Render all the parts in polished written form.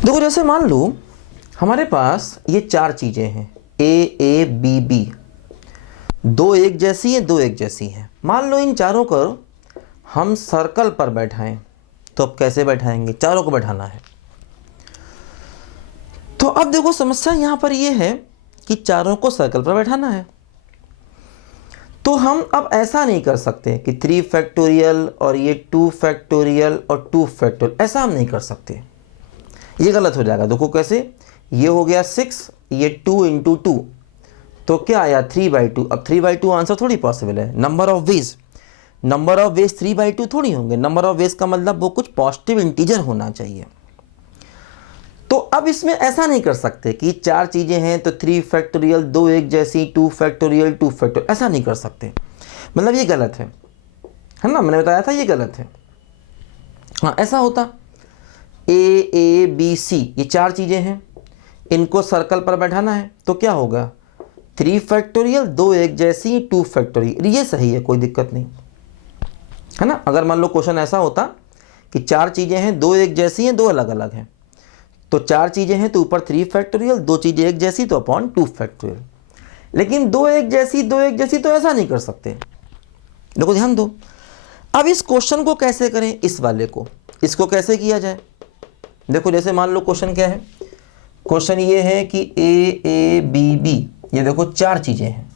देखो जैसे मान लो हमारे पास ये चार चीज़ें हैं, ए बी बी, दो एक जैसी हैं, दो एक जैसी हैं। मान लो इन चारों को हम सर्कल पर बैठाएं, तो अब कैसे बैठाएंगे? चारों को बैठाना है। तो अब देखो समस्या यहाँ पर ये है कि चारों को सर्कल पर बैठाना है, तो हम अब ऐसा नहीं कर सकते कि 3 फैक्टोरियल और ये 2 फैक्टोरियल और 2 फैक्टोरियल, ऐसा हम नहीं कर सकते, ये गलत हो जाएगा। देखो कैसे, ये हो गया 6, ये 2 इंटू 2, तो क्या आया 3/2। अब 3/2 आंसर थोड़ी पॉसिबल है। नंबर ऑफ वेज 3/2 थोड़ी होंगे। नंबर ऑफ वेज का मतलब वो कुछ पॉजिटिव इंटीजर होना चाहिए। तो अब इसमें ऐसा नहीं कर सकते कि चार चीज़ें हैं तो 3 फैक्टोरियल, दो एक जैसी, 2 फैक्टोरियल, 2 फैक्टोरियल, ऐसा नहीं कर सकते। मतलब ये गलत है ना, मैंने बताया था ये गलत है। हाँ ऐसा होता, ए बी सी, ये चार चीज़ें हैं, इनको सर्कल पर बैठाना है, तो क्या होगा 3 फैक्टोरियल, दो एक जैसी, 2 फैक्टोरियल, ये सही है, कोई दिक्कत नहीं है ना। अगर मान लो क्वेश्चन ऐसा होता कि चार चीज़ें हैं, दो एक जैसी हैं, दो अलग अलग हैं, तो चार चीज़ें हैं तो ऊपर 3 फैक्टोरियल, दो चीज़ें एक जैसी तो अपॉन 2 फैक्टोरियल। लेकिन दो एक जैसी, दो एक जैसी, तो ऐसा नहीं कर सकते। देखो ध्यान दो, अब इस क्वेश्चन को कैसे करें, इस वाले को, इसको कैसे किया जाए। देखो जैसे मान लो क्वेश्चन क्या है, क्वेश्चन ये है कि ए बी बी, ये देखो चार चीज़ें हैं,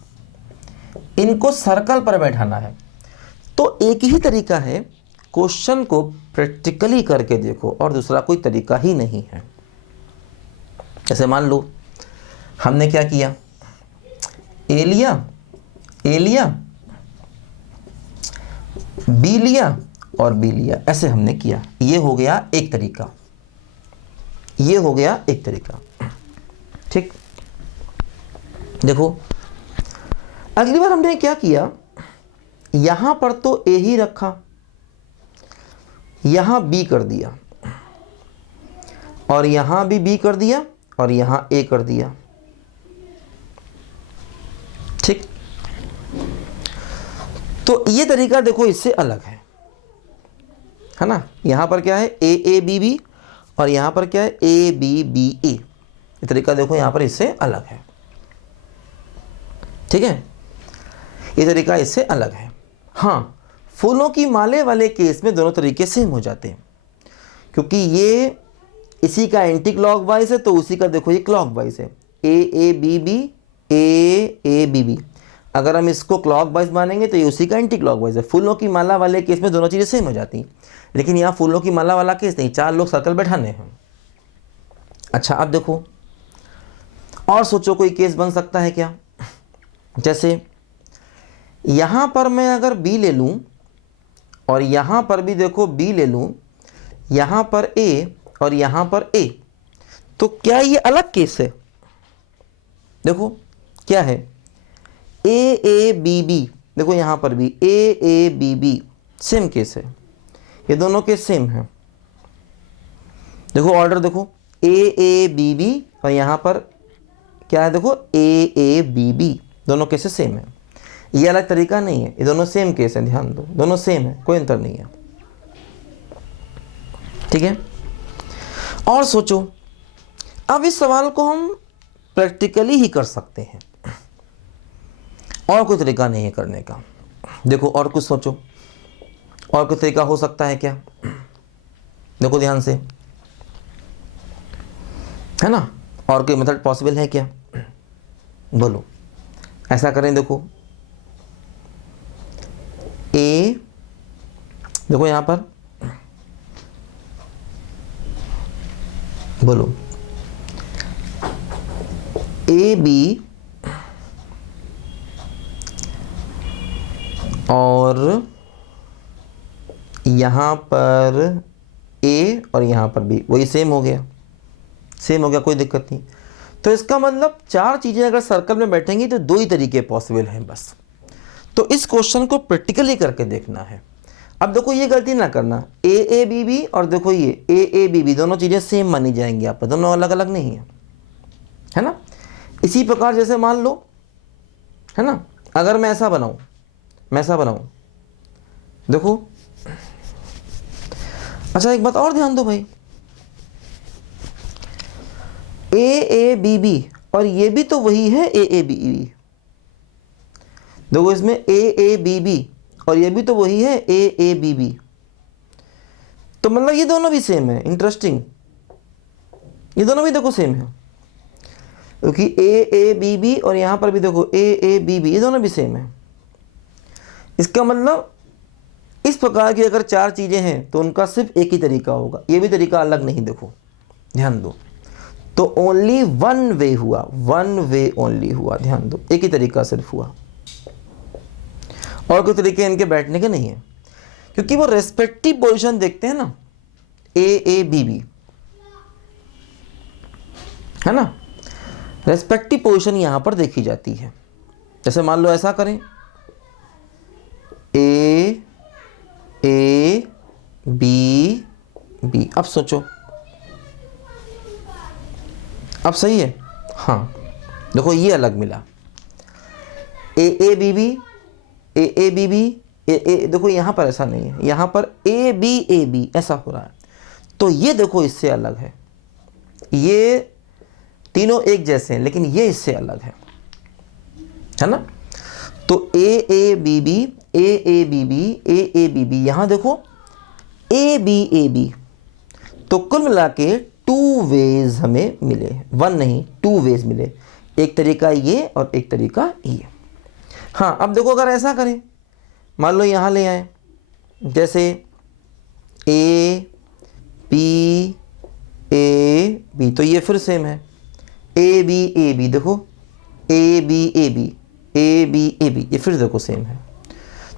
इनको सर्कल पर बैठाना है। तो एक ही तरीका है, क्वेश्चन को प्रैक्टिकली करके देखो, और दूसरा कोई तरीका ही नहीं है। जैसे मान लो हमने क्या किया, ए लिया, बी लिया और बी लिया, ऐसे हमने किया। ये हो गया एक तरीका, ये हो गया एक तरीका, ठीक। देखो अगली बार हमने क्या किया, यहां पर तो ए ही रखा, यहां बी कर दिया, और यहां भी बी कर दिया, और यहां ए कर दिया, ठीक। तो ये तरीका देखो इससे अलग है ना। यहां पर क्या है, ए बी बी, और यहां पर क्या है, ए बी बी ए। ये तरीका देखो यहां पर इससे अलग है, ठीक है, ये तरीका इससे अलग है। हाँ, फूलों की माले वाले केस में दोनों तरीके सेम हो जाते हैं, क्योंकि ये इसी का एंटी क्लॉकवाइज है, तो उसी का देखो ये क्लॉकवाइज है, A B B, A B B. अगर हम इसको क्लॉकवाइज मानेंगे तो ये उसी का एंटी क्लॉकवाइज है। फूलों की माला वाले केस में दोनों चीज़ें सेम हो जाती हैं, लेकिन यहाँ फूलों की माला वाला केस नहीं, चार लोग सर्कल बैठाने हैं। अच्छा अब देखो और सोचो, कोई केस बन सकता है क्या, जैसे यहाँ पर मैं अगर बी ले लूँ, और यहाँ पर भी देखो बी ले लूँ, यहाँ पर ए और यहाँ पर ए, तो क्या ये अलग केस है? देखो क्या है, ए बी बी, देखो यहाँ पर भी A B B, same case है, ये दोनों केस सेम है। देखो ऑर्डर देखो, ए बी बी, और यहाँ पर क्या है, देखो ए बी बी, दोनों केसेस सेम है। ये अलग तरीका नहीं है, ये दोनों सेम केस है, ध्यान दो, दोनों सेम है, कोई अंतर नहीं है, ठीक है। और सोचो, अब इस सवाल को हम प्रैक्टिकली ही कर सकते हैं, और कोई तरीका नहीं है करने का। देखो और कुछ सोचो, और कोई तरीका हो सकता है क्या? देखो ध्यान से, है ना, और कोई मेथड पॉसिबल है क्या? बोलो, ऐसा करें, देखो ए, देखो यहां पर, बोलो ए बी और यहां पर ए और यहां पर बी, वही सेम हो गया, सेम हो गया, कोई दिक्कत नहीं। तो इसका मतलब चार चीजें अगर सर्कल में बैठेंगी तो दो ही तरीके पॉसिबल हैं बस। तो इस क्वेश्चन को प्रैक्टिकली करके देखना है। अब देखो ये गलती ना करना, ए बी बी और देखो ये ए बी बी, दोनों चीज़ें सेम मानी जाएंगी, आप दोनों अलग अलग नहीं है ना। इसी प्रकार जैसे मान लो, है ना, अगर मैं ऐसा बनाऊं, देखो। अच्छा एक बात और ध्यान दो भाई, AABB और ये भी तो वही है AABB। देखो इसमें AABB और ये भी तो वही है AABB, तो मतलब ये दोनों भी सेम है। इंटरेस्टिंग, ये दोनों भी देखो सेम है, क्योंकि AABB और यहाँ पर भी देखो AABB, ये दोनों भी सेम है। इसका मतलब इस प्रकार की अगर चार चीज़ें हैं तो उनका सिर्फ एक ही तरीका होगा, ये भी तरीका अलग नहीं। देखो ध्यान दो, तो ओनली वन वे हुआ, वन वे ओनली हुआ, ध्यान दो, एक ही तरीका सिर्फ हुआ, और कोई तरीके इनके बैठने के नहीं है, क्योंकि वो रेस्पेक्टिव पोजीशन देखते हैं ना, AABB है ना, रेस्पेक्टिव पोजीशन यहां पर देखी जाती है। जैसे मान लो ऐसा करें, AABB, अब सोचो, अब सही है? हाँ, देखो ये अलग मिला, AABB देखो यहाँ पर ऐसा नहीं है, यहाँ पर ABAB ऐसा हो रहा है, तो ये देखो इससे अलग है। ये तीनों एक जैसे हैं लेकिन ये इससे अलग है ना। तो AABB यहाँ देखो ABAB, तो कुल मिला के टू वेज हमें मिले, वन नहीं, टू वेज मिले, एक तरीका ये और एक तरीका ये। हाँ, अब देखो अगर ऐसा करें, मान लो यहाँ ले आए, जैसे ABAB, तो ये फिर सेम है, ABAB, देखो ABAB, ये फिर देखो सेम है।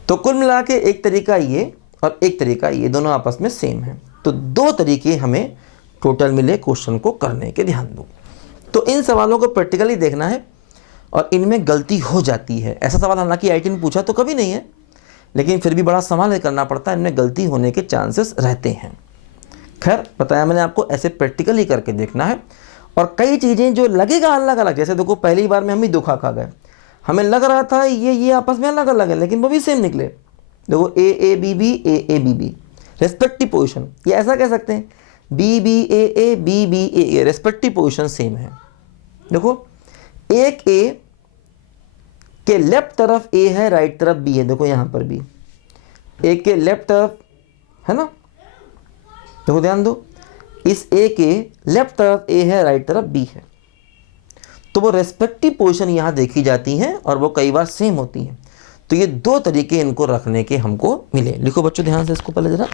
तो कुल मिला के एक तरीका ये और एक तरीका ये, दोनों आपस में सेम है। तो दो तरीके हमें टोटल मिले क्वेश्चन को करने के, ध्यान दो। तो इन सवालों को प्रैक्टिकली देखना है और इनमें गलती हो जाती है। ऐसा सवाल हालांकि IIT ने पूछा तो कभी नहीं है, लेकिन फिर भी बड़ा संभाल करना पड़ता है, इनमें गलती होने के चांसेस रहते हैं। खैर बताया मैंने आपको, ऐसे प्रैक्टिकली करके देखना है। और कई चीज़ें जो लगेगा अलग अलग, जैसे देखो पहली बार में हम ही धोखा खा गए, हमें लग रहा था ये आपस में अलग अलग है, लेकिन वो भी सेम निकले। देखो AABB रेस्पेक्टिव पोजिशन, ये ऐसा कह सकते हैं BBAA रेस्पेक्टिव पोजिशन सेम है। देखो एक A के लेफ्ट तरफ A है, राइट तरफ B है, देखो यहाँ पर भी A के लेफ्ट तरफ है ना, देखो ध्यान दो, इस A के लेफ्ट तरफ A है, राइट तरफ B है, तो वो रेस्पेक्टिव पोजीशन यहाँ देखी जाती हैं और वो कई बार सेम होती हैं। तो ये दो तरीके इनको रखने के हमको मिले। लिखो बच्चों ध्यान से इसको पहले जरा।